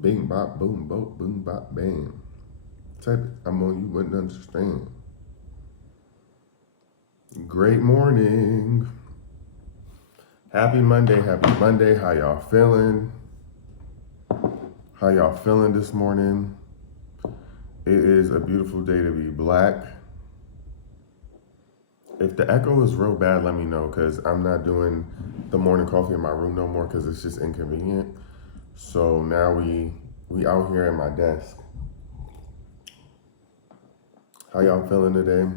Bing bop boom bop boom bop bam. Type it. I'm on you wouldn't understand. Great morning. Happy Monday, happy Monday. How y'all feeling? How y'all feeling this morning? It is a beautiful day to be black. If the echo is real bad, let me know because I'm not doing the morning coffee in my room no more because it's just inconvenient. So now we out here at my desk. How y'all feeling today?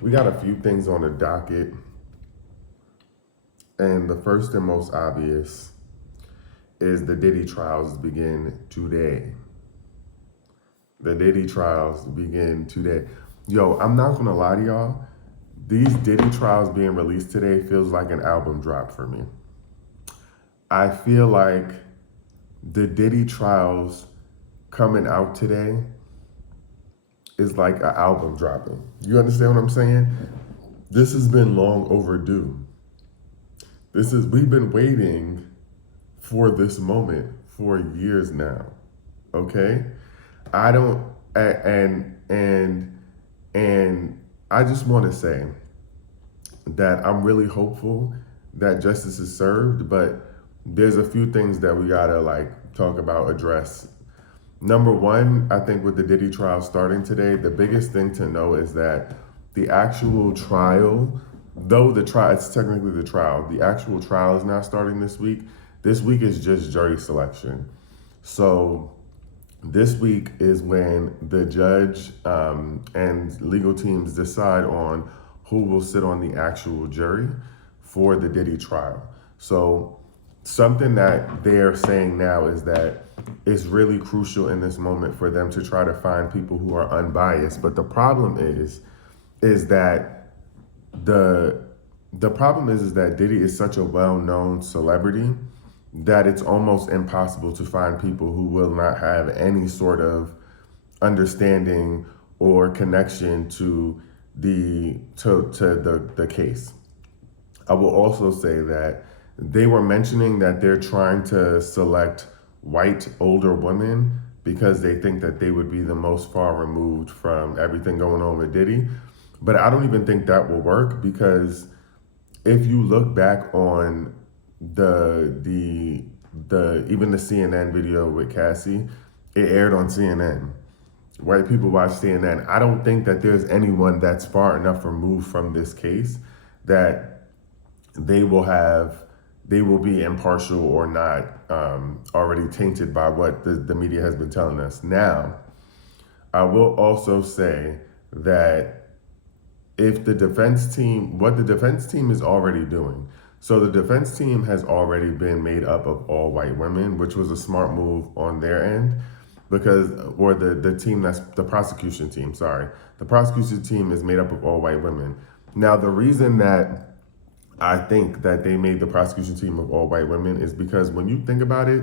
We got a few things on the docket. And the first and most obvious is the Diddy trials begin today. The Diddy trials begin today. Yo, I'm not gonna lie to y'all. These Diddy trials being released today feels like an album drop for me. I feel like the Diddy trials coming out today is like an album dropping. You understand what I'm saying? This has been long overdue. We've been waiting for this moment for years now. Okay? I don't and I just want to say that I'm really hopeful that justice is served, but there's a few things that we gotta talk about, address. Number one, I think with the Diddy trial starting today, the biggest thing to know is that the actual trial, though it's technically the trial, the actual trial is not starting this week. This week is just jury selection. So this week is when the judge and legal teams decide on who will sit on the actual jury for the Diddy trial. So something that they're saying now is that it's really crucial in this moment for them to try to find people who are unbiased. But the problem is that the problem is that Diddy is such a well-known celebrity that it's almost impossible to find people who will not have any sort of understanding or connection to the case. I will also say that they were mentioning that they're trying to select white older women because they think that they would be the most far removed from everything going on with Diddy. But I don't even think that will work because if you look back on the even the CNN video with Cassie, it aired on CNN. White people watch CNN. I don't think that there's anyone that's far enough removed from this case that they will be impartial or not already tainted by what the media has been telling us. Now, I will also say that if what the defense team is already doing, so the defense team has already been made up of all white women, which was a smart move on their end or the prosecution team, the prosecution team is made up of all white women. Now, the reason that I think that they made the prosecution team of all white women is because when you think about it,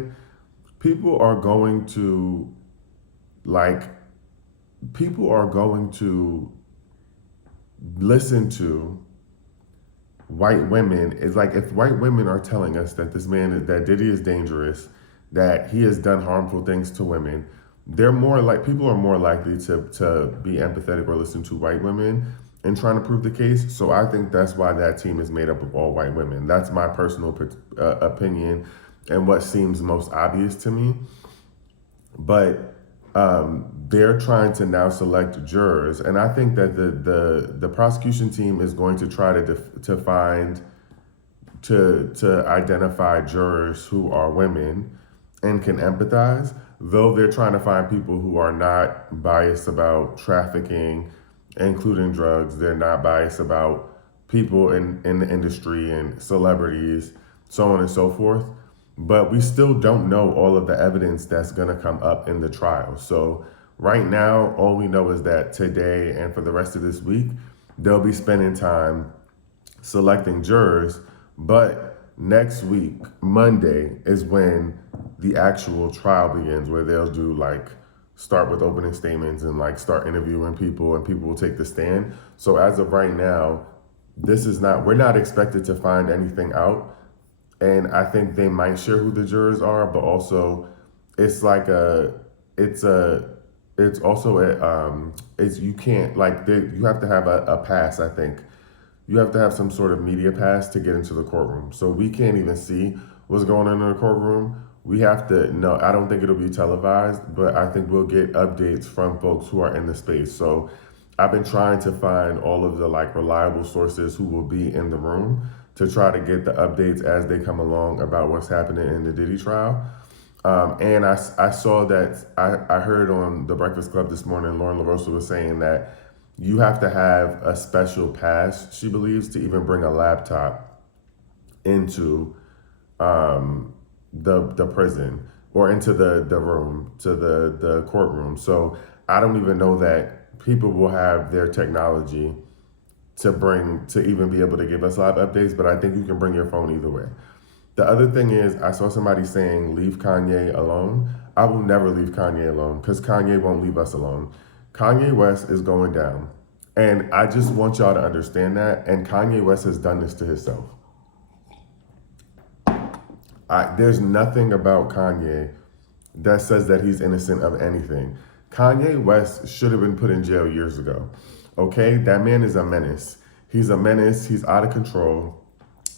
people are going to listen to white women. Is like if white women are telling us that that Diddy is dangerous, that he has done harmful things to women, people are more likely to be empathetic or listen to white women and trying to prove the case. So I think that's why that team is made up of all white women. That's my personal opinion and what seems most obvious to me. But they're trying to now select jurors, and I think that the prosecution team is going to try to identify jurors who are women and can empathize, though they're trying to find people who are not biased about trafficking, including drugs. They're not biased about people in the industry and celebrities, so on and so forth. But we still don't know all of the evidence that's going to come up in the trial. So right now, all we know is that today and for the rest of this week, they'll be spending time selecting jurors. But next week, Monday, is when the actual trial begins, where they'll do start with opening statements and start interviewing people, and people will take the stand. So as of right now, we're not expected to find anything out. And I think they might share who the jurors are, but also it's like it's a it's also it's you can't you have to have a pass. I think you have to have some sort of media pass to get into the courtroom. So we can't even see what's going on in the courtroom. We have to no, I don't think it'll be televised, but I think we'll get updates from folks who are in the space. So I've been trying to find all of the reliable sources who will be in the room to try to get the updates as they come along about what's happening in the Diddy trial. And I saw that I heard on the Breakfast Club this morning, Lauren LaRosa was saying that you have to have a special pass, she believes, to even bring a laptop into the prison or into the room, to the courtroom. So I don't even know that people will have their technology to even be able to give us live updates, but I think you can bring your phone either way. The other thing is, I saw somebody saying, leave Kanye alone. I will never leave Kanye alone because Kanye won't leave us alone. Kanye West is going down. And I just want y'all to understand that. And Kanye West has done this to himself. There's nothing about Kanye that says that he's innocent of anything. Kanye West should have been put in jail years ago. Okay? That man is a menace. He's a menace. He's out of control.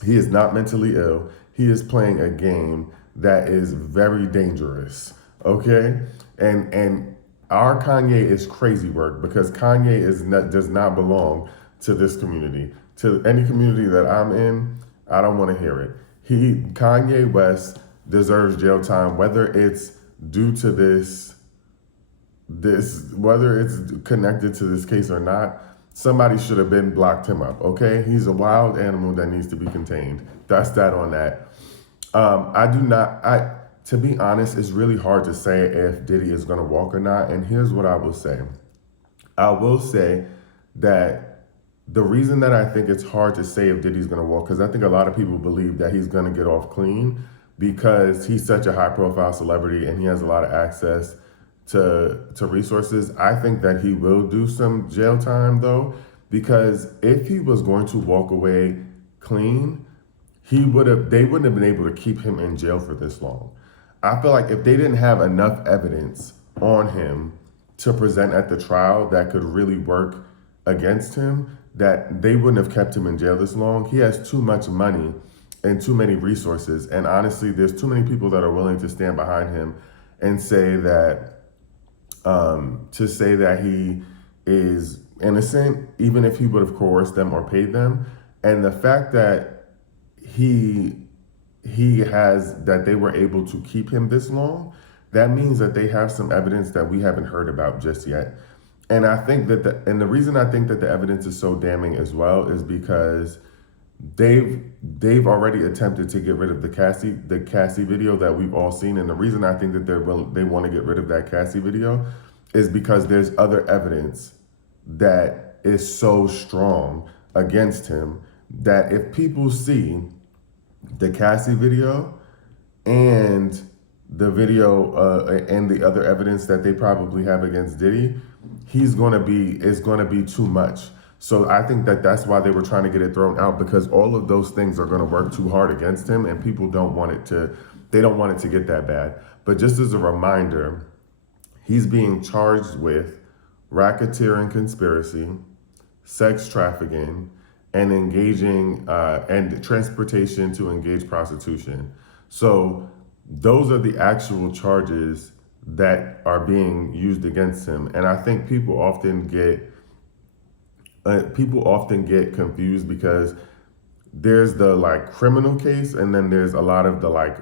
He is not mentally ill. He is playing a game that is very dangerous. Okay? And our Kanye is crazy work because Kanye does not belong to this community. To any community that I'm in, I don't want to hear it. Kanye West deserves jail time, whether it's due to this, whether it's connected to this case or not. Somebody should have been blocked him up, okay? He's a wild animal that needs to be contained. That's that on that. To be honest, it's really hard to say if Diddy is going to walk or not. And here's what I will say. I will say that the reason that I think it's hard to say if Diddy's going to walk, because I think a lot of people believe that he's going to get off clean because he's such a high profile celebrity and he has a lot of access to resources. I think that he will do some jail time though, because if he was going to walk away clean, they wouldn't have been able to keep him in jail for this long. I feel like if they didn't have enough evidence on him to present at the trial that could really work against him, that they wouldn't have kept him in jail this long. He has too much money and too many resources. And honestly, there's too many people that are willing to stand behind him and say that he is innocent, even if he would have coerced them or paid them. And the fact that that they were able to keep him this long, that means that they have some evidence that we haven't heard about just yet. And I think that the reason I think that the evidence is so damning as well is because they've already attempted to get rid of the Cassie video that we've all seen. And the reason I think that they want to get rid of that Cassie video is because there's other evidence that is so strong against him that if people see the Cassie video and the video and the other evidence that they probably have against Diddy, it's going to be too much. So I think that that's why they were trying to get it thrown out, because all of those things are going to work too hard against him and people don't want it to get that bad. But just as a reminder, he's being charged with racketeering conspiracy, sex trafficking, and engaging and transportation to engage prostitution. So those are the actual charges that are being used against him. And I think people often get confused because there's the criminal case and then there's a lot of the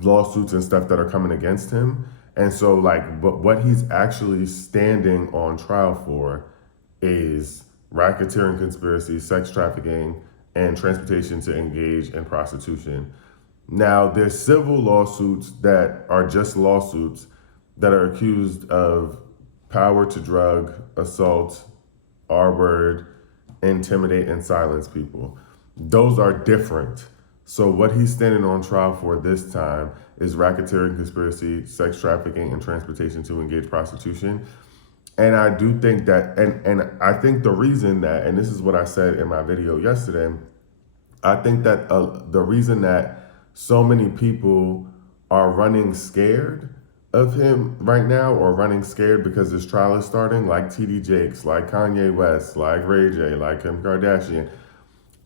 lawsuits and stuff that are coming against him. And so but what he's actually standing on trial for is racketeering conspiracy, sex trafficking, and transportation to engage in prostitution. Now, there's civil lawsuits that are just lawsuits that are accused of power to drug, assault, R-word, intimidate, and silence people. Those are different. So what he's standing on trial for this time is racketeering conspiracy, sex trafficking, and transportation to engage prostitution. And I do think that, and I think the reason that, and this is what I said in my video yesterday, I think that the reason that so many people are running scared of him right now, or running scared because this trial is starting, like TD Jakes, like Kanye West, like Ray J, like Kim Kardashian,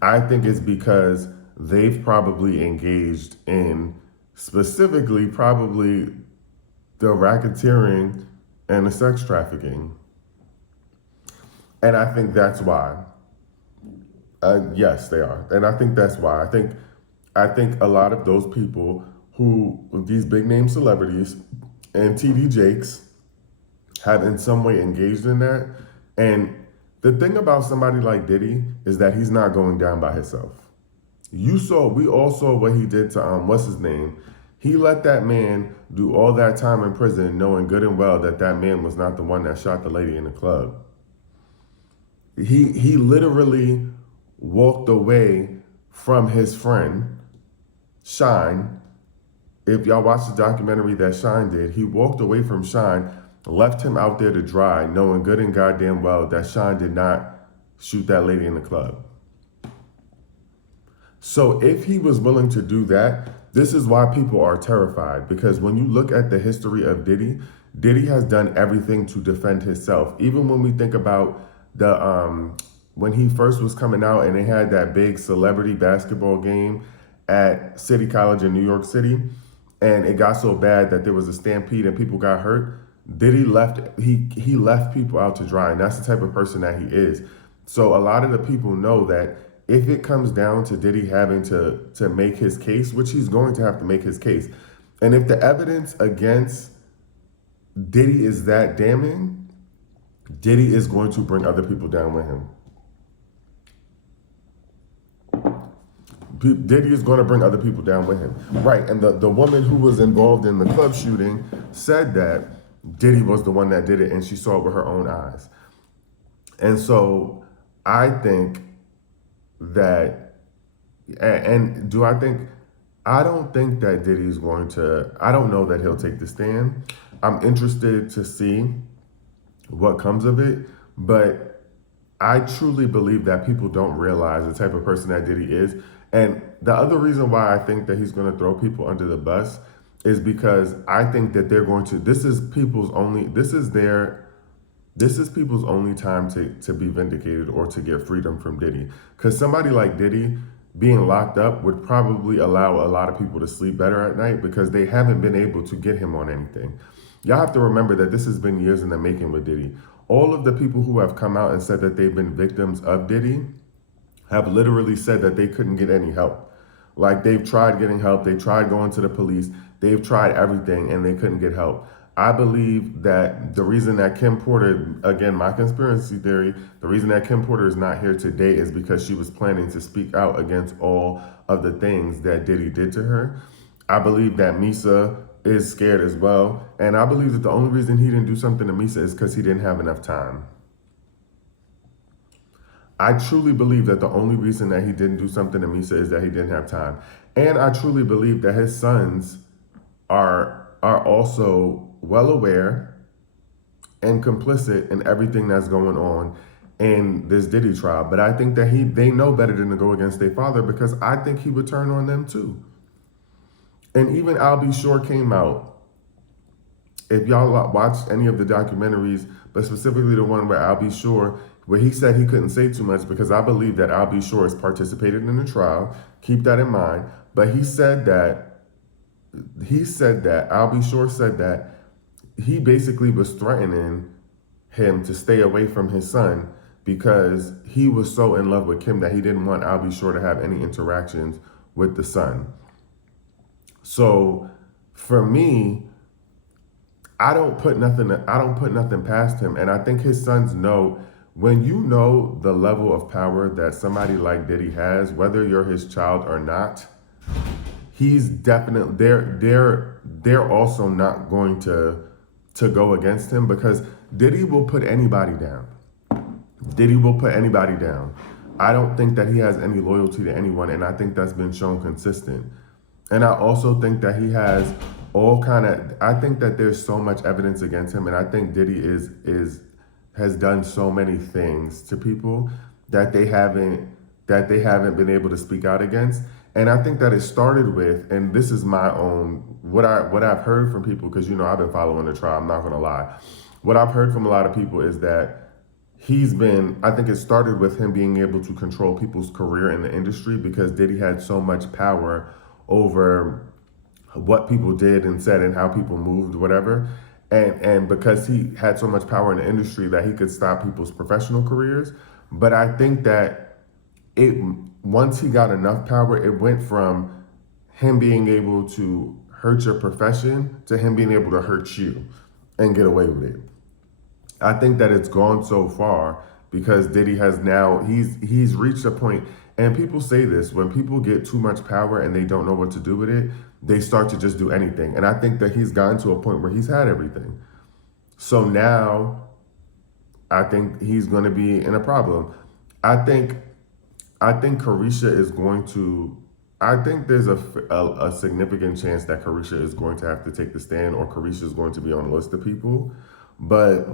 I think it's because they've probably engaged in specifically probably the racketeering and the sex trafficking. And I think that's why. Yes, they are. And I think that's why. I think a lot of those people who, these big name celebrities and TD Jakes, have in some way engaged in that. And the thing about somebody like Diddy is that he's not going down by himself. We all saw what he did to what's his name. He let that man do all that time in prison, knowing good and well that that man was not the one that shot the lady in the club. He literally walked away from his friend Shine. If y'all watch the documentary that Shine did, he walked away from Shine, left him out there to dry, knowing good and goddamn well that Shine did not shoot that lady in the club. So if he was willing to do that, this is why people are terrified. Because when you look at the history of Diddy, Diddy has done everything to defend himself. Even when we think about the when he first was coming out and they had that big celebrity basketball game at City College in New York City, and it got so bad that there was a stampede and people got hurt. Diddy left he left people out to dry, and that's the type of person that he is. So a lot of the people know that if it comes down to Diddy having to make his case, which he's going to have to make his case, and if the evidence against Diddy is that damning, Diddy is going to bring other people down with him. Diddy is going to bring other people down with him. Right, and the woman who was involved in the club shooting said that Diddy was the one that did it, and she saw it with her own eyes. And so I think that, and do I think, I don't think that Diddy's going to, I don't know that he'll take the stand. I'm interested to see what comes of it, but I truly believe that people don't realize the type of person that Diddy is. And the other reason why I think that he's going to throw people under the bus is because I think that they're going to, this is people's only time to be vindicated or to get freedom from Diddy. Because somebody like Diddy being locked up would probably allow a lot of people to sleep better at night because they haven't been able to get him on anything. Y'all have to remember that this has been years in the making with Diddy. All of the people who have come out and said that they've been victims of Diddy have literally said that they couldn't get any help. Like, they've tried getting help, they tried going to the police, they've tried everything and they couldn't get help. I believe that the reason that Kim Porter, again, my conspiracy theory, the reason that Kim Porter is not here today is because she was planning to speak out against all of the things that Diddy did to her. I believe that Misa is scared as well. And I believe that the only reason he didn't do something to Misa is because he didn't have enough time. I truly believe that the only reason that he didn't do something to Misa is that he didn't have time. And I truly believe that his sons are also well aware and complicit in everything that's going on in this Diddy trial. But I think that they know better than to go against their father, because I think he would turn on them too. And even I'll Be Sure came out. If y'all watched any of the documentaries, but specifically the one where I'll Be Sure, where he said he couldn't say too much because I believe that I'll Be Sure has participated in the trial. Keep that in mind. But he said that I'll Be Sure said that he basically was threatening him to stay away from his son because he was so in love with Kim that he didn't want I'll Be Sure to have any interactions with the son. So for me, I don't put nothing past him. And I think his sons know, when you know the level of power that somebody like Diddy has, whether you're his child or not, he's definitely, they're also not going to go against him, because Diddy will put anybody down. Diddy will put anybody down. I don't think that he has any loyalty to anyone, and I think that's been shown consistent. And I also think that he has I think that there's so much evidence against him, and I think Diddy has done so many things to people that they haven't been able to speak out against. And I think that it started with, and this is my own, what I've heard from people, because I've been following the trial, I'm not gonna lie. What I've heard from a lot of people is that I think it started with him being able to control people's career in the industry, because Diddy had so much power over what people did and said and how people moved, whatever. And because he had so much power in the industry that he could stop people's professional careers. But I think that it once he got enough power, it went from him being able to hurt your profession to him being able to hurt you and get away with it. I think that it's gone so far because Diddy has now he's reached a point, and people say this, when people get too much power and they don't know what to do with it, they start to just do anything. And I think that he's gotten to a point where he's had everything. So now I think he's going to be in a problem. I think Carisha is going to. I think there's a significant chance that Carisha is going to have to take the stand, or Carisha is going to be on a list of people. But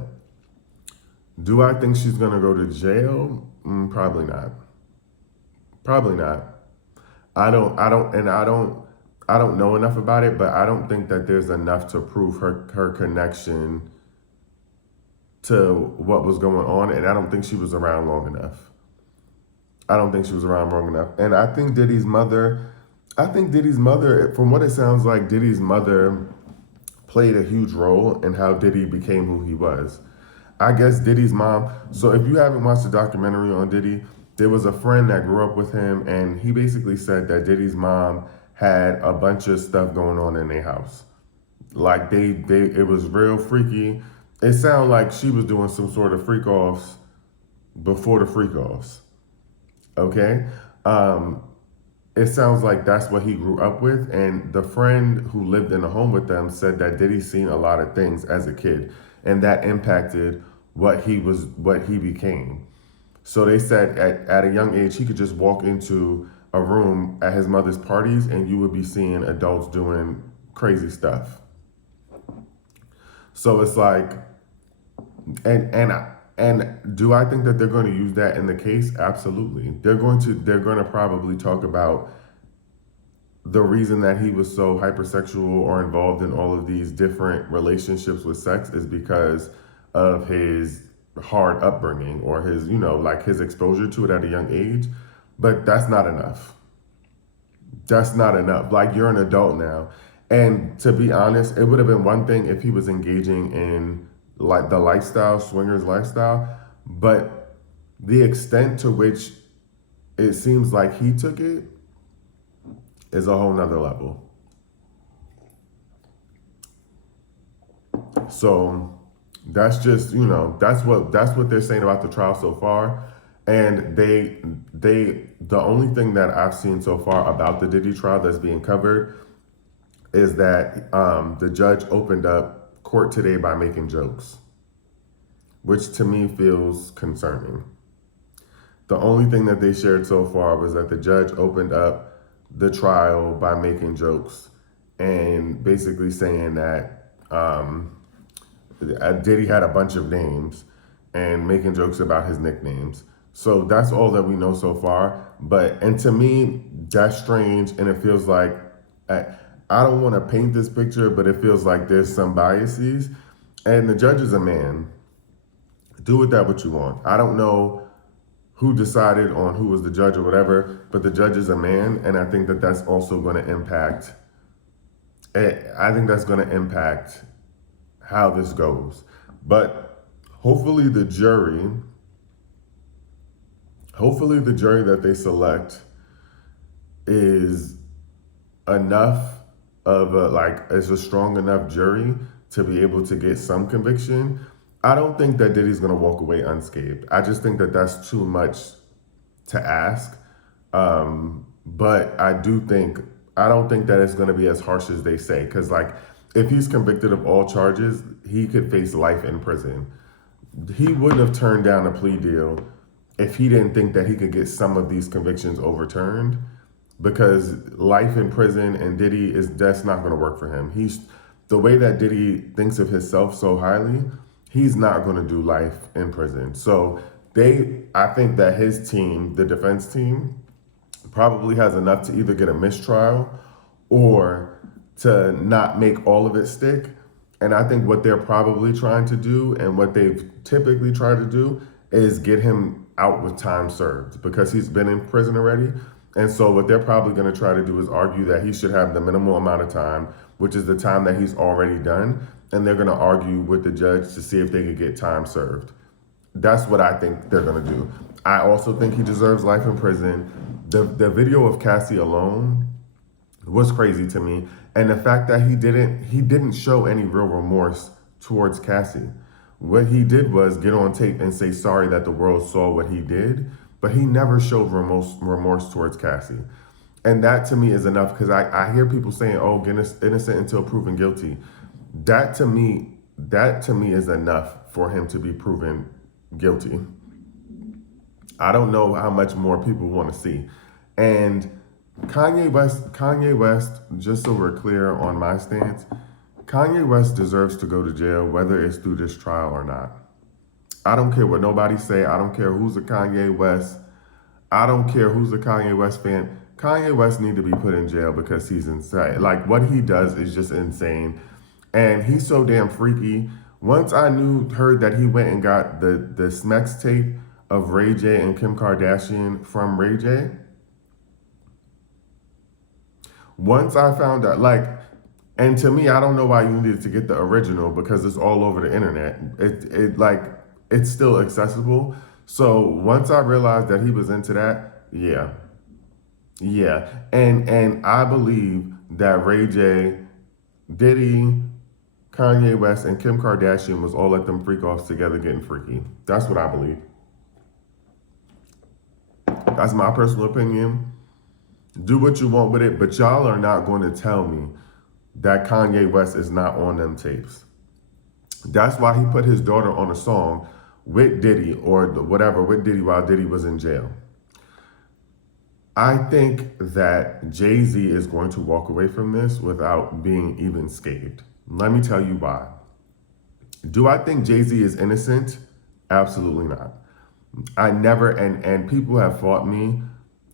do I think she's going to go to jail? Probably not. Probably not. I don't know enough about it, but I don't think that there's enough to prove her connection to what was going on, and I don't think she was around long enough. And I think Diddy's mother, from what it sounds like, Diddy's mother played a huge role in how Diddy became who he was. I guess Diddy's mom, so if you haven't watched the documentary on Diddy, there was a friend that grew up with him, and he basically said that Diddy's mom had a bunch of stuff going on in their house. Like it was real freaky. It sounded like she was doing some sort of freak offs before the freak offs. Okay? It sounds like that's what he grew up with. And the friend who lived in the home with them said that Diddy seen a lot of things as a kid, and that impacted what he became. So they said at a young age, he could just walk into a room at his mother's parties and you would be seeing adults doing crazy stuff. So it's like, and do I think that they're going to use that in the case? Absolutely. They're going to probably talk about the reason that he was so hypersexual or involved in all of these different relationships with sex is because of his hard upbringing or his, like his exposure to it at a young age. But that's not enough. Like, you're an adult now. And to be honest, it would have been one thing if he was engaging in like the lifestyle, swingers lifestyle, but the extent to which it seems like he took it is a whole nother level. So that's just, that's what they're saying about the trial so far. And the only thing that I've seen so far about the Diddy trial that's being covered is that the judge opened up court today by making jokes, which to me feels concerning. The only thing that they shared so far was that the judge opened up the trial by making jokes and basically saying that Diddy had a bunch of names and making jokes about his nicknames. So that's all that we know so far. And to me, that's strange, and it feels like, I don't want to paint this picture, but it feels like there's some biases. And the judge is a man. Do with that what you want. I don't know who decided on who was the judge or whatever, but the judge is a man, and I think that that's also going to impact. I think that's going to impact how this goes. But hopefully the jury that they select is enough is a strong enough jury to be able to get some conviction. I don't think that Diddy's going to walk away unscathed. I just think that that's too much to ask. But I don't think that it's going to be as harsh as they say. Because if he's convicted of all charges, he could face life in prison. He wouldn't have turned down a plea deal if he didn't think that he could get some of these convictions overturned, because life in prison and Diddy that's not going to work for him. The way that Diddy thinks of himself so highly, he's not going to do life in prison. So I think that his team, the defense team, probably has enough to either get a mistrial or to not make all of it stick. And I think what they're probably trying to do and what they've typically tried to do is get him out with time served because he's been in prison already. And so what they're probably going to try to do is argue that he should have the minimal amount of time, which is the time that he's already done. And they're going to argue with the judge to see if they could get time served. That's what I think they're going to do. I also think he deserves life in prison. The video of Cassie alone was crazy to me. And the fact that he didn't show any real remorse towards Cassie. What he did was get on tape and say sorry that the world saw what he did, but he never showed remorse towards Cassie. And that to me is enough because I hear people saying, oh, innocent until proven guilty. That to me is enough for him to be proven guilty. I don't know how much more people want to see. And Kanye West, just so we're clear on my stance, Kanye West deserves to go to jail, whether it's through this trial or not. I don't care what nobody say. I don't care who's a Kanye West. I don't care who's a Kanye West fan. Kanye West need to be put in jail because he's insane. Like, what he does is just insane. And he's so damn freaky. Once I heard that he went and got the Smex tape of Ray J and Kim Kardashian from Ray J, once I found out, like, and to me, I don't know why you needed to get the original because it's all over the internet. It's still accessible. So once I realized that he was into that, yeah. And I believe that Ray J, Diddy, Kanye West, and Kim Kardashian was all at them freak-offs together getting freaky. That's what I believe. That's my personal opinion. Do what you want with it, but y'all are not going to tell me that Kanye West is not on them tapes. That's why he put his daughter on a song with Diddy with Diddy while Diddy was in jail. I think that Jay-Z is going to walk away from this without being even scathed. Let me tell you why. Do I think Jay-Z is innocent? Absolutely not. I never, and people have fought me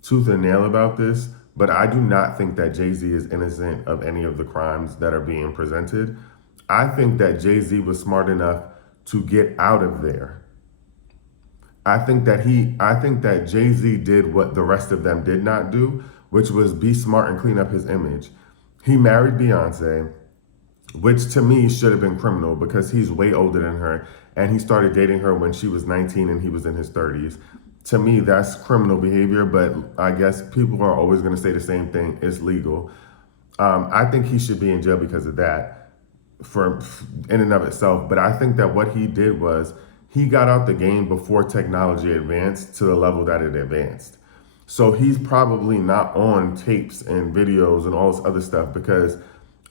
tooth and nail about this, but I do not think that Jay-Z is innocent of any of the crimes that are being presented. I think that Jay-Z was smart enough to get out of there. I think that Jay-Z did what the rest of them did not do, which was be smart and clean up his image. He married Beyonce, which to me should have been criminal because he's way older than her, and he started dating her when she was 19 and he was in his 30s. To me, that's criminal behavior, but I guess people are always going to say the same thing. It's legal. I think he should be in jail because of that, in and of itself. But I think that what he did was he got out the game before technology advanced to the level that it advanced. So he's probably not on tapes and videos and all this other stuff because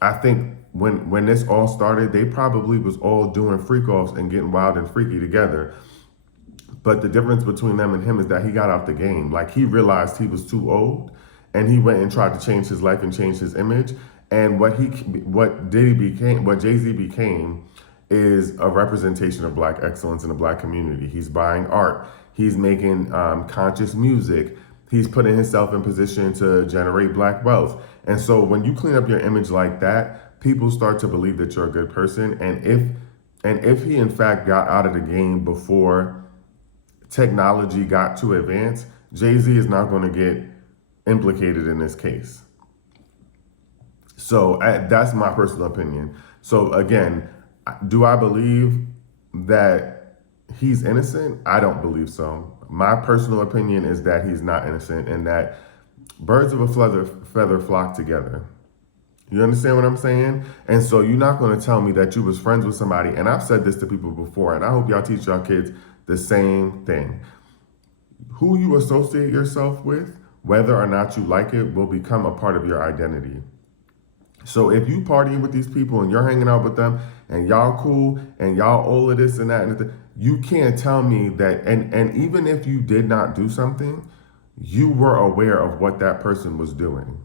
I think when this all started, they probably was all doing freak-offs and getting wild and freaky together. But the difference between them and him is that he got out the game. Like, he realized he was too old and he went and tried to change his life and change his image. And what Jay-Z became is a representation of Black excellence in the Black community. He's buying art. He's making conscious music. He's putting himself in position to generate Black wealth. And so when you clean up your image like that, people start to believe that you're a good person. And if he in fact got out of the game before technology got too advanced, Jay-Z is not going to get implicated in this case. So that's my personal opinion. So again, do I believe that he's innocent? I don't believe so. My personal opinion is that he's not innocent and that birds of a feather flock together. You understand what I'm saying? And so you're not going to tell me that you was friends with somebody, and I've said this to people before, and I hope y'all teach y'all kids the same thing. Who you associate yourself with, whether or not you like it, will become a part of your identity. So if you partying with these people and you're hanging out with them and y'all cool and y'all all of this and that, and you can't tell me that, and even if you did not do something, you were aware of what that person was doing.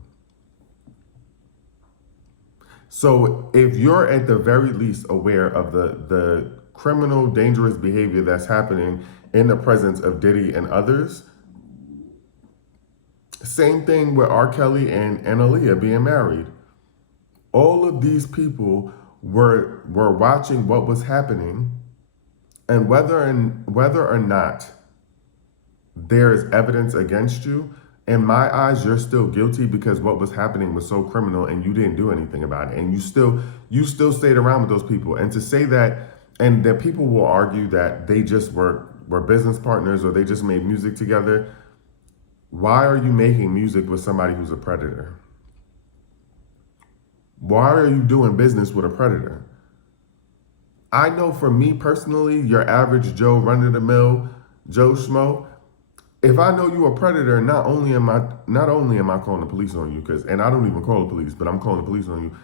So if you're at the very least aware of the criminal, dangerous behavior that's happening in the presence of Diddy and others, Same thing with R. Kelly and Aaliyah being married. All of these people were watching what was happening, and whether or not there is evidence against you, in my eyes, you're still guilty because what was happening was so criminal and you didn't do anything about it. And you still stayed around with those people. And to say that, and that people will argue that they just were business partners or they just made music together. Why are you making music with somebody who's a predator? Why are you doing business with a predator? I know for me personally, your average Joe run of the mill, Joe Schmo, if I know you a predator, not only am I calling the police on you, and I don't even call the police, but I'm calling the police on you,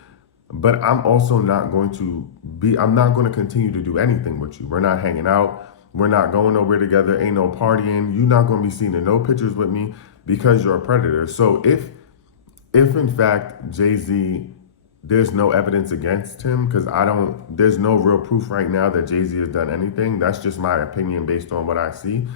but I'm also I'm not going to continue to do anything with you. We're not hanging out. We're not going nowhere together. Ain't no partying. You're not going to be seen in no pictures with me because you're a predator. So if in fact Jay-Z, there's no evidence against him, because there's no real proof right now that Jay-Z has done anything. That's just my opinion based on what I see.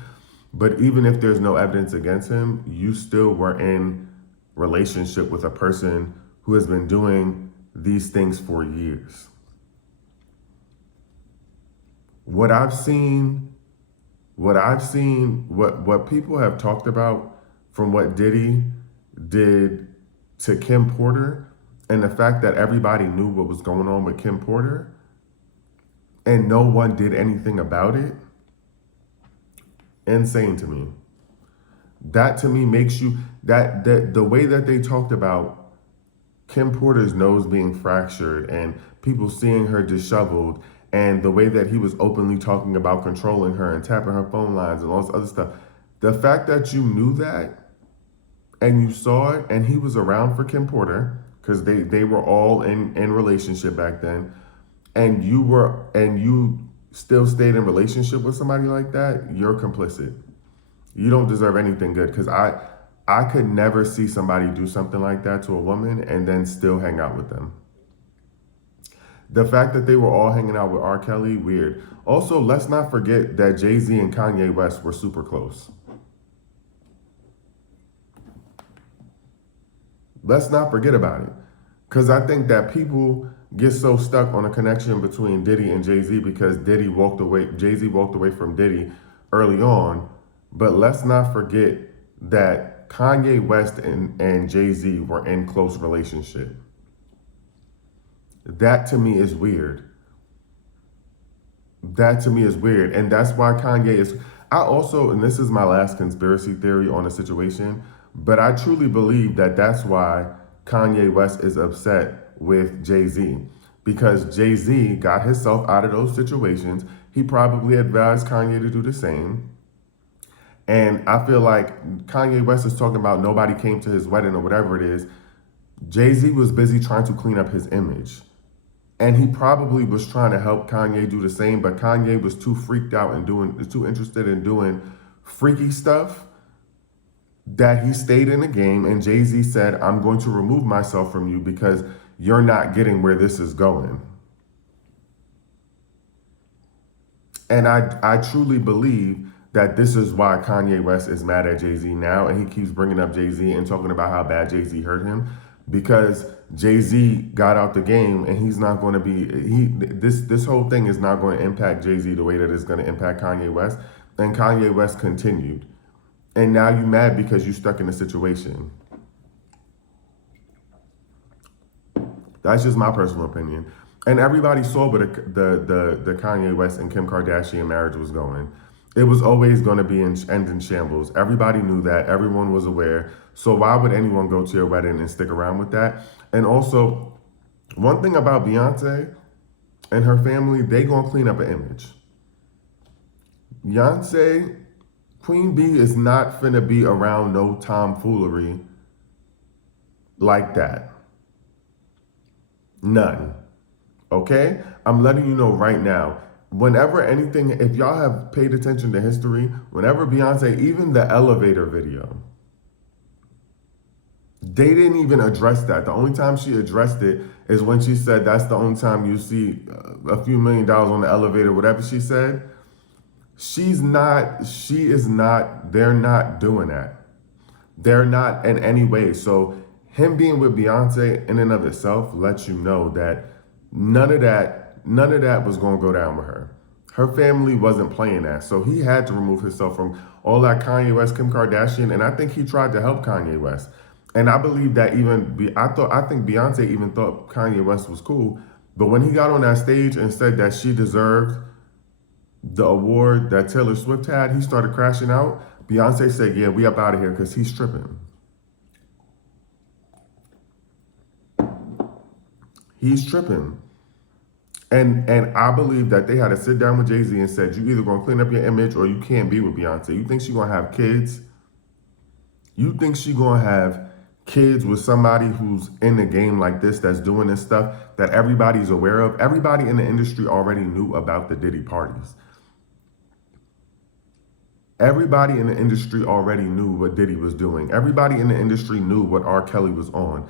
But even if there's no evidence against him, you still were in relationship with a person who has been doing these things for years. What people have talked about from what Diddy did to Kim Porter, and the fact that everybody knew what was going on with Kim Porter and no one did anything about it, insane to me. That to me makes you that the way that they talked about Kim Porter's nose being fractured and people seeing her disheveled, and the way that he was openly talking about controlling her and tapping her phone lines and all this other stuff. The fact that you knew that and you saw it, and he was around for Kim Porter because they were all in relationship back then, and you still stayed in relationship with somebody like that, you're complicit. You don't deserve anything good, because I could never see somebody do something like that to a woman and then still hang out with them. The fact that they were all hanging out with R. Kelly, weird. Also, let's not forget that Jay-Z and Kanye West were super close. Let's not forget about it. Because I think that people get so stuck on a connection between Diddy and Jay-Z because Jay-Z walked away from Diddy early on. But let's not forget that Kanye West and Jay-Z were in close relationship. That to me is weird. That to me is weird. And that's why Kanye is. I also, and this is my last conspiracy theory on the situation, but I truly believe that that's why Kanye West is upset with Jay-Z. Because Jay-Z got himself out of those situations. He probably advised Kanye to do the same. And I feel like Kanye West is talking about nobody came to his wedding or whatever it is. Jay-Z was busy trying to clean up his image. And he probably was trying to help Kanye do the same, but Kanye was too freaked out and too interested in doing freaky stuff that he stayed in the game. And Jay-Z said, I'm going to remove myself from you because you're not getting where this is going. And I truly believe that this is why Kanye West is mad at Jay-Z now, and he keeps bringing up Jay-Z and talking about how bad Jay-Z hurt him, because Jay-Z got out the game, and he's not going to be this whole thing is not going to impact Jay-Z the way that it's going to impact Kanye West. And Kanye West continued, and now you mad because you stuck in a situation. That's just my personal opinion. And everybody saw where the Kanye West and Kim Kardashian marriage was going. It was always going to be end in shambles. Everybody knew that. Everyone was aware. So why would anyone go to your wedding and stick around with that? And also, one thing about Beyonce and her family, they gonna clean up an image. Beyonce, Queen B is not finna be around no tomfoolery like that. None. Okay? I'm letting you know right now. Whenever anything, if y'all have paid attention to history, whenever Beyonce, even the elevator video, they didn't even address that. The only time she addressed it is when she said that's the only time you see a few $1 million on the elevator, whatever she said. They're not doing that. They're not in any way. So him being with Beyonce in and of itself lets you know that none of that was going to go down with her. Her family wasn't playing that. So he had to remove himself from all that Kanye West, Kim Kardashian, and I think he tried to help Kanye West. And I believe that I think Beyonce even thought Kanye West was cool. But when he got on that stage and said that she deserved the award that Taylor Swift had, he started crashing out. Beyonce said, yeah, we up out of here because he's tripping. He's tripping. And I believe that they had to sit down with Jay-Z and said, you either going to clean up your image or you can't be with Beyonce. You think she's going to have kids? You think she's going to have kids with somebody who's in the game like this, that's doing this stuff that everybody's aware of? Everybody in the industry already knew about the Diddy parties. Everybody in the industry already knew what Diddy was doing. Everybody in the industry knew what R. Kelly was on.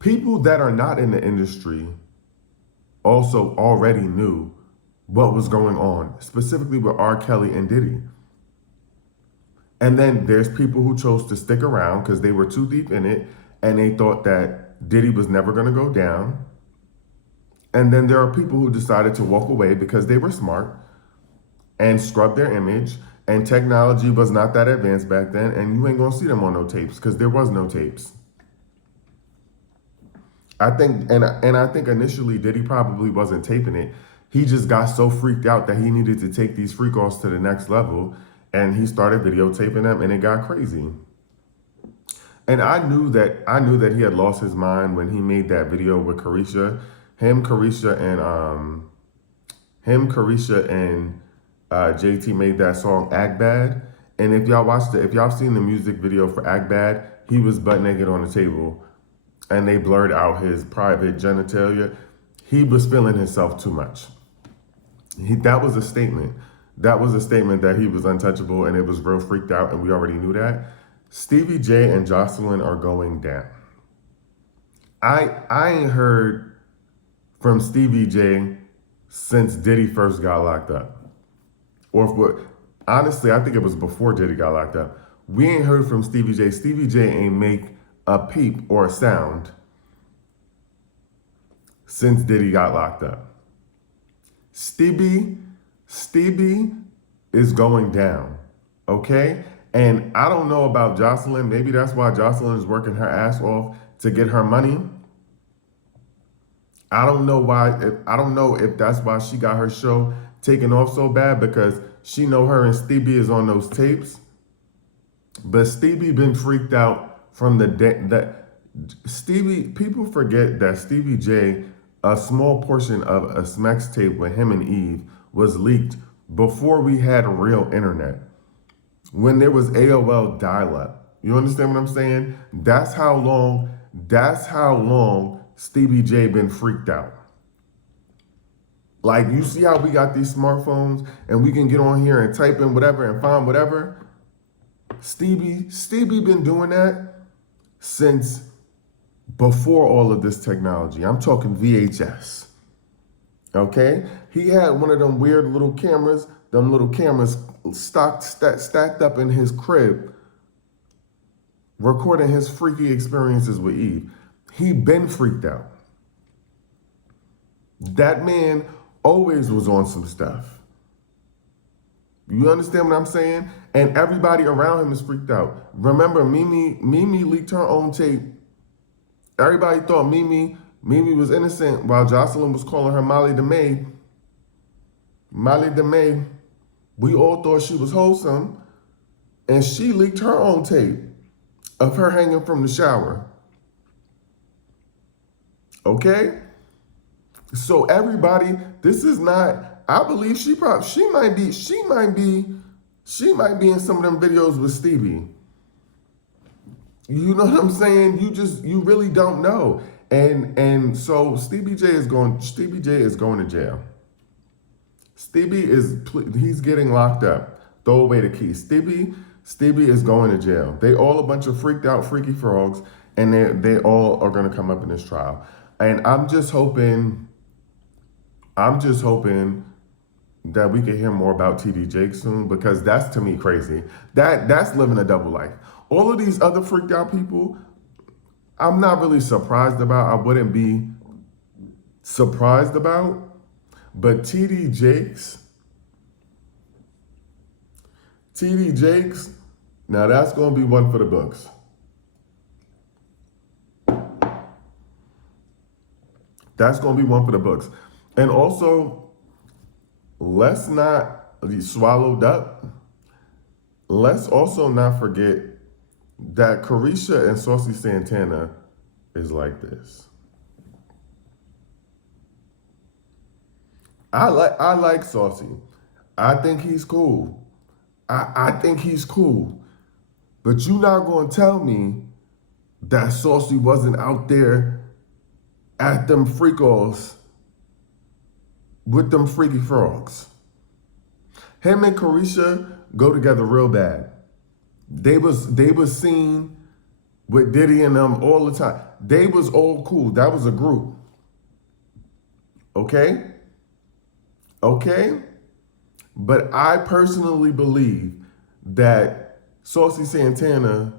People that are not in the industry also already knew what was going on, specifically with R. Kelly and Diddy. And then there's people who chose to stick around because they were too deep in it and they thought that Diddy was never going to go down. And then there are people who decided to walk away because they were smart and scrub their image, and technology was not that advanced back then, and you ain't gonna see them on no tapes because there was no tapes. I think initially Diddy probably wasn't taping it. He just got so freaked out that he needed to take these freak-offs to the next level, and he started videotaping them, and it got crazy. And I knew that he had lost his mind when he made that video with Carisha. Carisha, and JT made that song Act Bad. And if y'all seen the music video for Act Bad, he was butt naked on the table and they blurred out his private genitalia. He was feeling himself too much. That was a statement. That was a statement that he was untouchable and it was real freaked out, and we already knew that. Stevie J and Jocelyn are going down. I ain't heard from Stevie J since Diddy first got locked up. Honestly, I think it was before Diddy got locked up. We ain't heard from Stevie J. Stevie J ain't make a peep or a sound since Diddy got locked up. Stevie is going down, okay? And I don't know about Jocelyn. Maybe that's why Jocelyn is working her ass off to get her money. I don't know if that's why she got her show taken off so bad, because she know her and Stevie is on those tapes. But Stevie been freaked out from the day that people forget that Stevie J, a small portion of a Smex tape with him and Eve was leaked before we had real internet. When there was AOL dial-up. You understand what I'm saying? That's how long Stevie J been freaked out. Like, you see how we got these smartphones and we can get on here and type in whatever and find whatever? Stevie been doing that since before all of this technology. I'm talking VHS. Okay? He had one of them weird little cameras, stacked up in his crib, recording his freaky experiences with Eve. He been freaked out. That man always was on some stuff. You understand what I'm saying? And everybody around him is freaked out. Remember, Mimi leaked her own tape. Everybody thought Mimi was innocent while Jocelyn was calling her Molly the Maid. Molly the Maid. We all thought she was wholesome. And she leaked her own tape of her hanging from the shower. Okay? So everybody, this is not, I believe she might be in some of them videos with Stevie. You know what I'm saying? You really don't know. And so Stevie J is going to jail. He's getting locked up. Throw away the key. Stevie is going to jail. They all a bunch of freaked out, freaky frogs, and they all are going to come up in this trial. And I'm just hoping that we can hear more about TD Jakes soon, because that's, to me, crazy. That's living a double life. All of these other freaked out people, I'm not really surprised about. I wouldn't be surprised about. But TD Jakes, now that's going to be one for the books. That's going to be one for the books. And also, let's not be swallowed up. Let's also not forget that Carisha and Saucy Santana is like this. I like Saucy. I think he's cool. I think he's cool. But you're not going to tell me that Saucy wasn't out there at them freak-offs with them freaky frogs. Him and Carisha go together real bad. They was seen with Diddy and them all the time. They was all cool. That was a group. Okay? But I personally believe that Saucy Santana,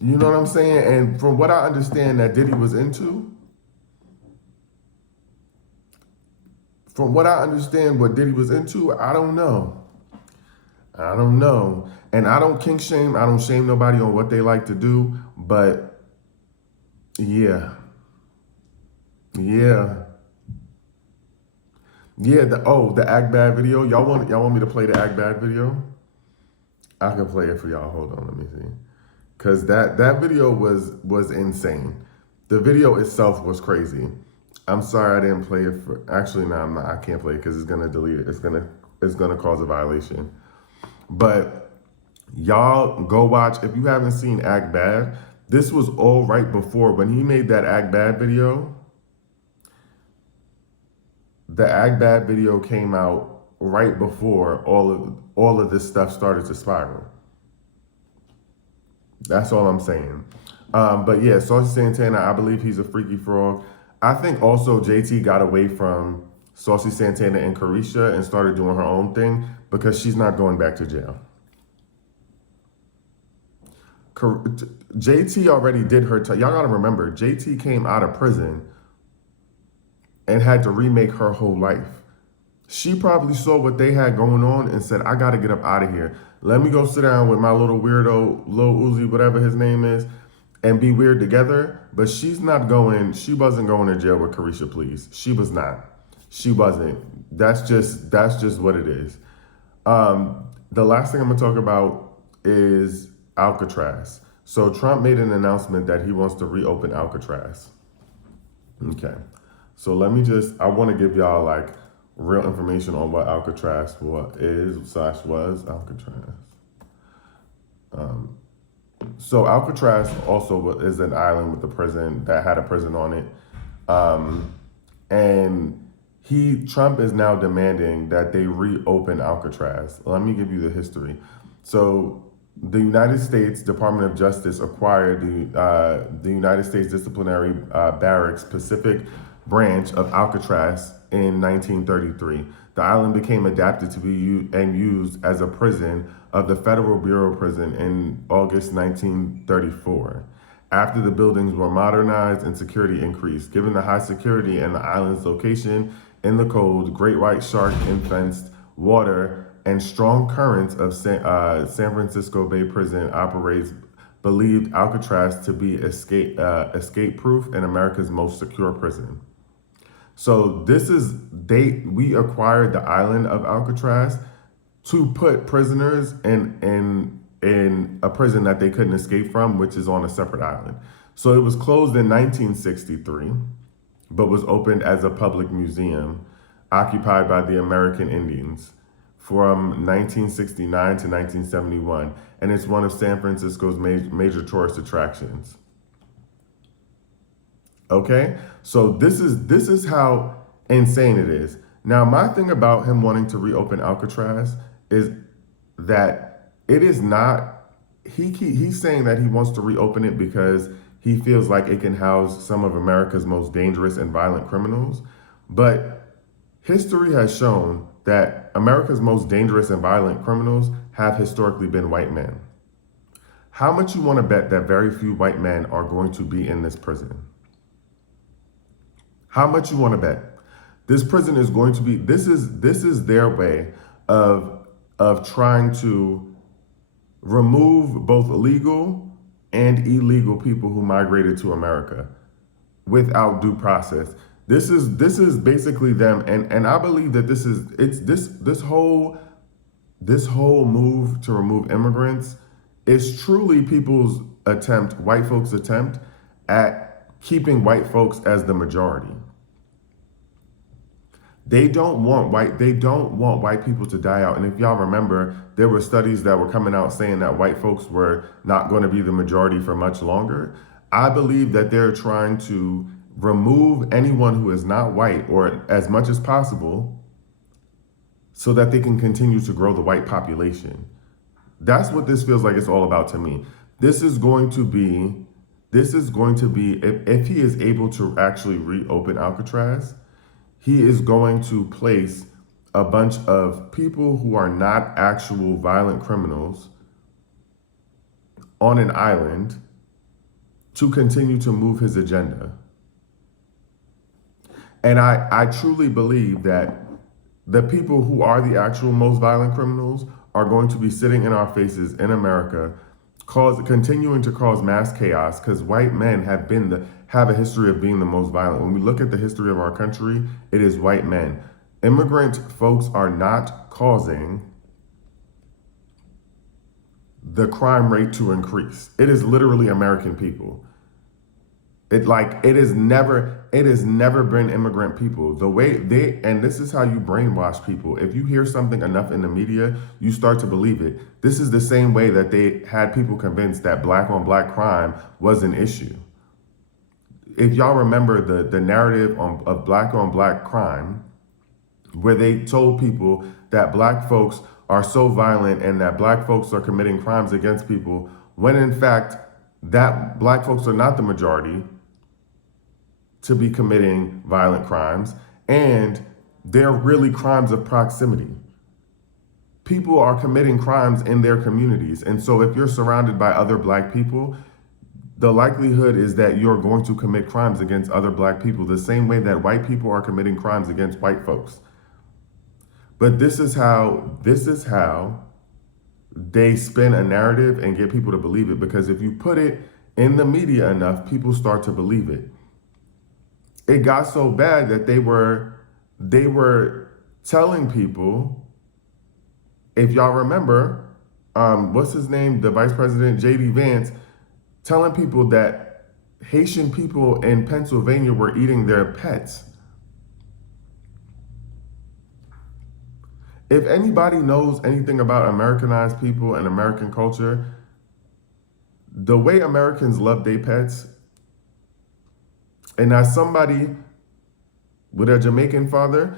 you know what I'm saying? And from what I understand that Diddy was into, what Diddy was into, I don't know. And I don't kink shame. I don't shame nobody on what they like to do. But yeah. The Act Bad video. Y'all want me to play the Act Bad video? I can play it for y'all. Hold on, let me see. Cause that video was insane. The video itself was crazy. I'm sorry I didn't play it for. Actually, no, I'm not. I can't play it because it's gonna delete it. It's gonna cause a violation. But y'all go watch. If you haven't seen Act Bad, this was all right before when he made that Act Bad video. The Act Bad video came out right before all of this stuff started to spiral. That's all I'm saying. But yeah, Saucy Santana, I believe he's a freaky frog. I think also JT got away from Saucy Santana and Carisha and started doing her own thing because she's not going back to jail. JT already did her time. Y'all gotta remember, JT came out of prison and had to remake her whole life. She probably saw what they had going on and said, I gotta get up out of here. Let me go sit down with my little weirdo, Lil Uzi, whatever his name is, and be weird together. But she wasn't going to jail with Carisha, please. She was not. She wasn't. That's just what it is. The last thing I'm gonna talk about is Alcatraz. So Trump made an announcement that he wants to reopen Alcatraz. Okay. So I want to give y'all like real information on what Alcatraz was Alcatraz. So Alcatraz also is an island with a prison that had a prison on it. And Trump is now demanding that they reopen Alcatraz. Let me give you the history. So the United States Department of Justice acquired the United States Disciplinary Barracks Pacific branch of Alcatraz in 1933. The island became adapted to be used as a prison of the Federal Bureau of Prison in August 1934. After the buildings were modernized and security increased, given the high security and the island's location in the cold, great white shark infested water and strong currents of San Francisco Bay Prison operates believed Alcatraz to be escape-proof and America's most secure prison. So we acquired the island of Alcatraz to put prisoners in a prison that they couldn't escape from, which is on a separate island. So it was closed in 1963, but was opened as a public museum occupied by the American Indians from 1969 to 1971, and it's one of San Francisco's major tourist attractions. Okay, so this is how insane it is. Now, my thing about him wanting to reopen Alcatraz is that it is not. He's saying that he wants to reopen it because he feels like it can house some of America's most dangerous and violent criminals. But history has shown that America's most dangerous and violent criminals have historically been white men. How much you want to bet that very few white men are going to be in this prison? How much you want to bet? This prison is going to be, this is their way of trying to remove both legal and illegal people who migrated to America without due process. This is basically them, and I believe that this whole move to remove immigrants is truly people's attempt, white folks' attempt at keeping white folks as the majority. They don't want white people to die out. And if y'all remember, there were studies that were coming out saying that white folks were not going to be the majority for much longer. I believe that they're trying to remove anyone who is not white, or as much as possible, so that they can continue to grow the white population. That's what this feels like it's all about to me. This is going to be, if he is able to actually reopen Alcatraz, he is going to place a bunch of people who are not actual violent criminals on an island to continue to move his agenda. And I truly believe that the people who are the actual most violent criminals are going to be sitting in our faces in America, continuing to cause mass chaos, because white men have a history of being the most violent. When we look at the history of our country, it is white men. Immigrant folks are not causing the crime rate to increase. It is literally American people. It has never been immigrant people. The way and this is how you brainwash people. If you hear something enough in the media, you start to believe it. This is the same way that they had people convinced that black on black crime was an issue. If y'all remember the narrative of black on black crime, where they told people that black folks are so violent and that black folks are committing crimes against people, when in fact that black folks are not the majority to be committing violent crimes, and they're really crimes of proximity. People are committing crimes in their communities, and so if you're surrounded by other black people, the likelihood is that you're going to commit crimes against other black people the same way that white people are committing crimes against white folks. But this is how they spin a narrative and get people to believe it, because if you put it in the media enough, people start to believe it. It got so bad that they were telling people, if y'all remember, what's his name, the Vice President, J.D. Vance, telling people that Haitian people in Pennsylvania were eating their pets. If anybody knows anything about Americanized people and American culture, the way Americans love their pets, and as somebody with a Jamaican father,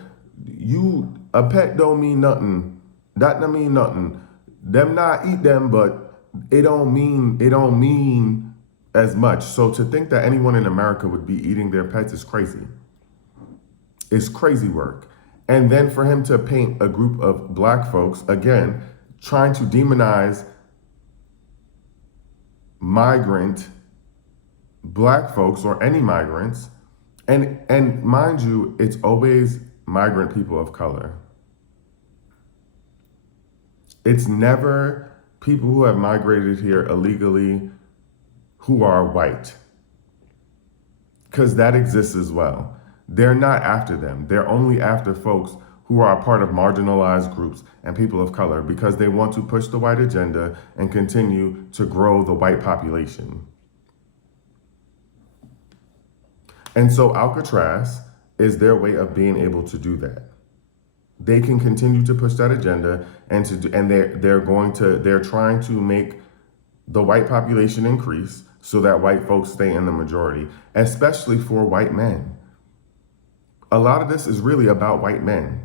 a pet don't mean nothing. That don't mean nothing. Them not eat them, but it don't mean as much. So to think that anyone in America would be eating their pets is crazy. It's crazy work. And then for him to paint a group of black folks, again, trying to demonize migrant black folks or any migrants, and mind you, it's always migrant people of color. It's never people who have migrated here illegally who are white, because that exists as well. They're not after them. They're only after folks who are a part of marginalized groups and people of color, because they want to push the white agenda and continue to grow the white population. And so Alcatraz is their way of being able to do that. They can continue to push that agenda, and they're trying to make the white population increase so that white folks stay in the majority, especially for white men. A lot of this is really about white men.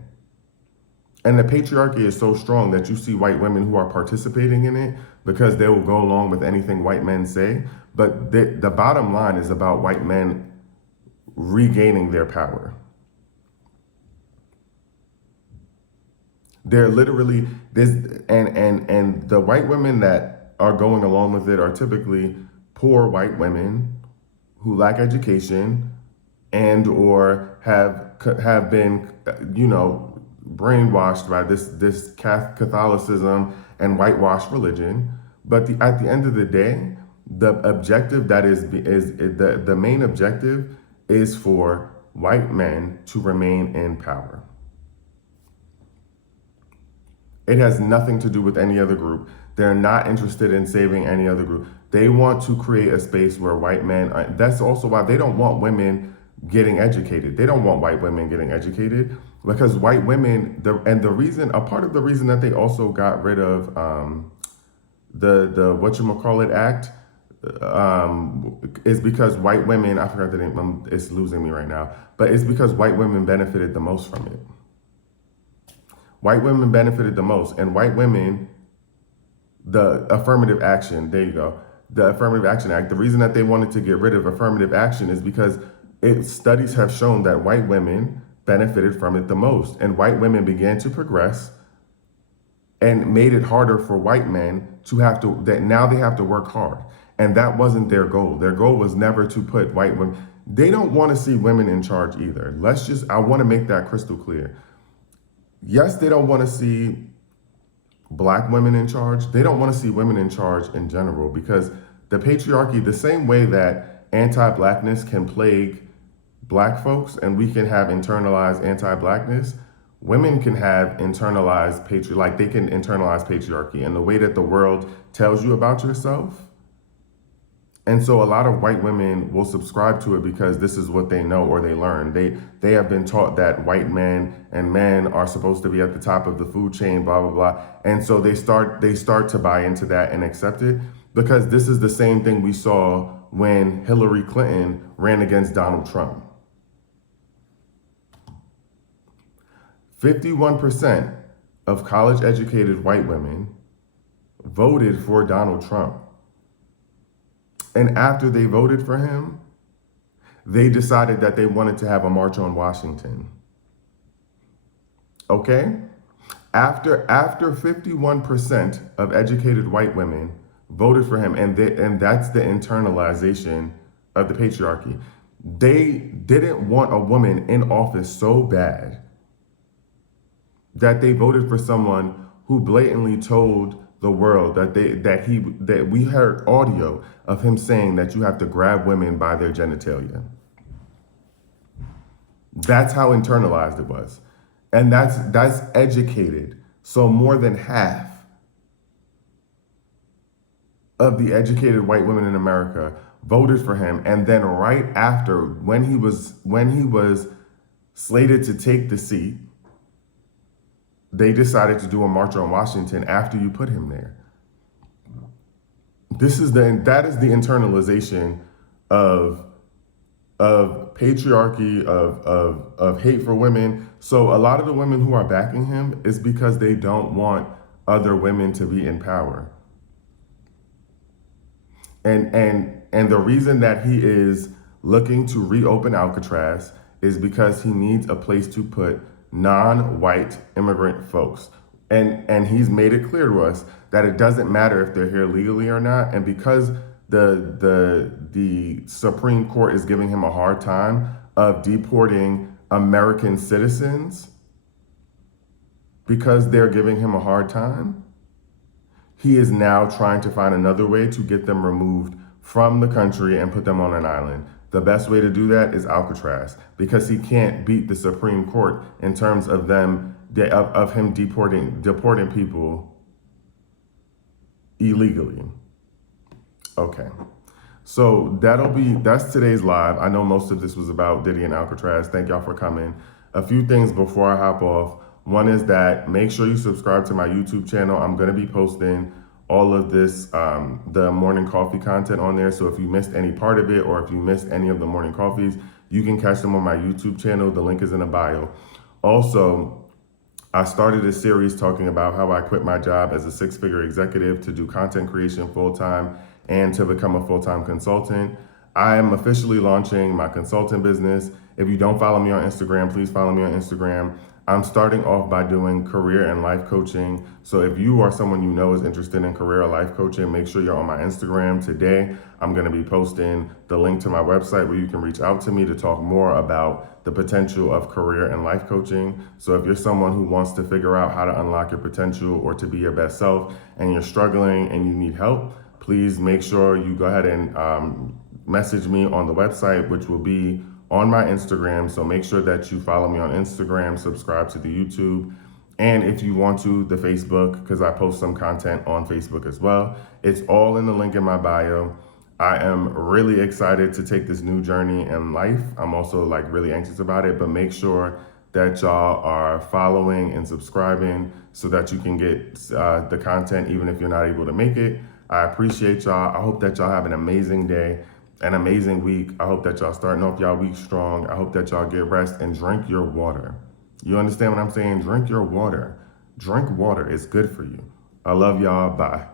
And the patriarchy is so strong that you see white women who are participating in it because they will go along with anything white men say. But the bottom line is about white men regaining their power. They're literally this, and the white women that are going along with it are typically poor white women who lack education and or have been, brainwashed by this Catholicism and whitewashed religion. But at the end of the day, the objective that is the main objective is for white men to remain in power. It has nothing to do with any other group. They're not interested in saving any other group. They want to create a space where white men that's also why they don't want women getting educated. They don't want white women getting educated because white women, a part of the reason that they also got rid of the whatchamacallit act is because white women, I forgot the name, it's losing me right now, but it's because white women benefited the most from it. White women benefited the most, and white women, the affirmative action, there you go, the Affirmative Action Act, the reason that they wanted to get rid of affirmative action is because studies have shown that white women benefited from it the most, and white women began to progress and made it harder for white men that now they have to work hard. And that wasn't their goal. Their goal was never to put white women, they don't want to see women in charge either. I want to make that crystal clear. Yes, they don't want to see black women in charge. They don't want to see women in charge in general because the patriarchy, the same way that anti-blackness can plague black folks and we can have internalized anti-blackness, women can have internalized they can internalize patriarchy and the way that the world tells you about yourself. And so a lot of white women will subscribe to it because this is what they know or they learn. They have been taught that white men and men are supposed to be at the top of the food chain, blah, blah, blah. And so they start to buy into that and accept it because this is the same thing we saw when Hillary Clinton ran against Donald Trump. 51% of college-educated white women voted for Donald Trump. And after they voted for him, they decided that they wanted to have a march on Washington. Okay? After 51% of educated white women voted for him, and that's the internalization of the patriarchy. They didn't want a woman in office so bad that they voted for someone who blatantly told the world that we heard audio of him saying that you have to grab women by their genitalia. That's how internalized it was. And that's educated. So more than half of the educated white women in America voted for him. And then right after, when he was slated to take the seat, they decided to do a march on Washington after you put him there. That is the internalization of patriarchy, of hate for women. So a lot of the women who are backing him is because they don't want other women to be in power. And the reason that he is looking to reopen Alcatraz is because he needs a place to put non-white immigrant folks. And he's made it clear to us that it doesn't matter if they're here legally or not. And because the Supreme Court is giving him a hard time of deporting American citizens, because they're giving him a hard time, he is now trying to find another way to get them removed from the country and put them on an island. The best way to do that is Alcatraz, because he can't beat the Supreme Court in terms of him deporting people illegally. Okay, so that's today's live. I know most of this was about Diddy and Alcatraz. Thank y'all for coming. A few things before I hop off. One is that make sure you subscribe to my YouTube channel. I'm gonna be posting all of this, the morning coffee content on there. So if you missed any part of it, or if you missed any of the morning coffees, you can catch them on my YouTube channel. The link is in the bio. Also, I started a series talking about how I quit my job as a six-figure executive to do content creation full-time and to become a full-time consultant. I am officially launching my consulting business. If you don't follow me on Instagram, please follow me on Instagram. I'm starting off by doing career and life coaching. So if you are someone you know is interested in career or life coaching, make sure you're on my Instagram. Today, I'm going to be posting the link to my website where you can reach out to me to talk more about the potential of career and life coaching. So if you're someone who wants to figure out how to unlock your potential or to be your best self and you're struggling and you need help, please make sure you go ahead and message me on the website, which will be on my Instagram. So make sure that you follow me on Instagram, subscribe to the YouTube, and if you want to, the Facebook, because I post some content on Facebook as well. It's all in the link in my bio. I am really excited to take this new journey in life. I'm also like really anxious about it, but make sure that y'all are following and subscribing so that you can get the content even if you're not able to make it. I appreciate y'all. I hope that y'all have an amazing day, an amazing week. I hope that y'all starting off y'all week strong. I hope that y'all get rest and drink your water. You understand what I'm saying? Drink your water. Drink water. It's good for you. I love y'all. Bye.